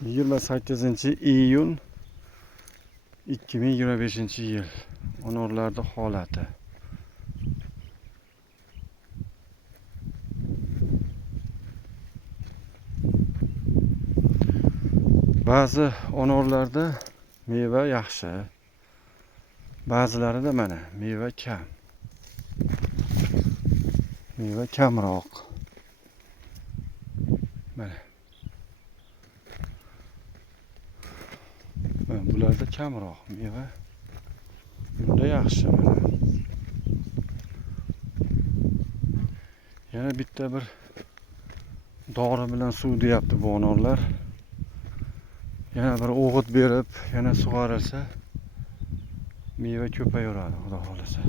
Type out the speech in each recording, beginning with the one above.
28-iyun 2025-yil onorlarda holati. Ba'zi onorlarda meva yaxshi, ba'zilarida mana meva kam. Meva kamroq. Mana. Bularda kamroq meva. Bunda yaxshi mana. Yana bitta bir dori bilan suv deyapti bu onorlar. Yana bir o'g'it berib, yana sug'orilsa meva ko'payaveradi, xudo xolasa.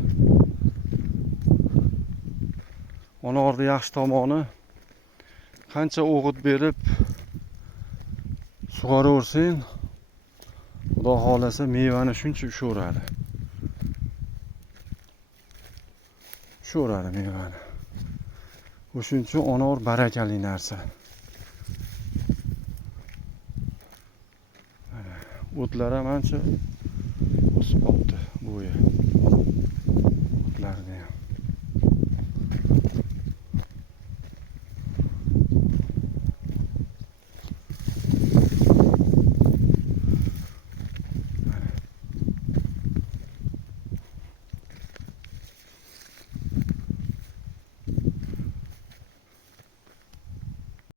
Onorning yaxshi tomoni qancha o'g'it berib sug'oraversang, xudo xolasa mevani shuncha ushaveradi. Ushaveradi mevani. O'shuning uchun onor barakali narsa. O'tlar ham ancha o'sib qoldi.